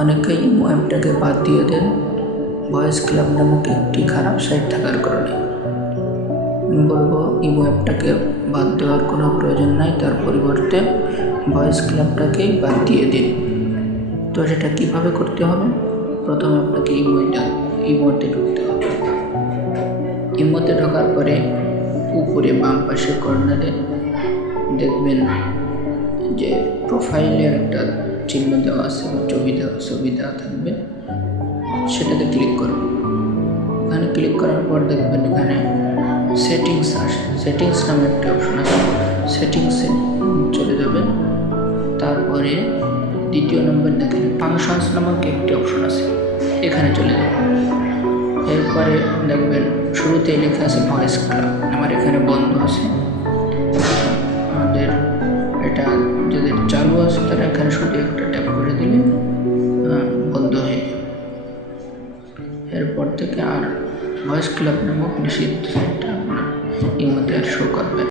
অনেকেই ইমো অ্যাপটাকে বাদ দিয়ে দেন ভয়েস ক্লাব নামক একটি খারাপ সাইট থাকার কারণে। আমি বলবো ইমো অ্যাপটাকে বাদ দেওয়ার কোনো প্রয়োজন নাই, তার পরিবর্তে ভয়েস ক্লাবটাকেই বাদ দিয়ে দিন। তো সেটা কীভাবে করতে হবে? প্রথমে আপনাকে ইমোতে ঢুকতে হবে। ইমোতে ঢোকার পরে উপরে বাম পাশে কর্নারে দেখবেন যে প্রোফাইলের একটা চিহ্ন দেওয়া আছে, ছবি দেওয়া থাকবে, সেটাতে ক্লিক করুন। এখানে ক্লিক করার পর দেখবেন এখানে সেটিংস আসে, সেটিংস নামে একটা অপশন আছে, সেটিংসে চলে যাবেন। তারপরে দ্বিতীয় নম্বর দেখেন ফাংশনস নামক একটি অপশন আছে, এখানে চলে যাবেন। এরপরে দেখবেন শুরুতেই লেখা আছে ভয়েস ক্লাব, আমার এখানে বন্ধ আছে। আমাদের এটা যাদের চালু আছে তারা এখানে শুধু একটা ট্যাপ করে দিলে বন্ধ হয়ে যাবে। এরপর থেকে আর ভয়েস ক্লাব নামক নিষিদ্ধ সাইটটা আপনার ইমোতে আর শো করবে।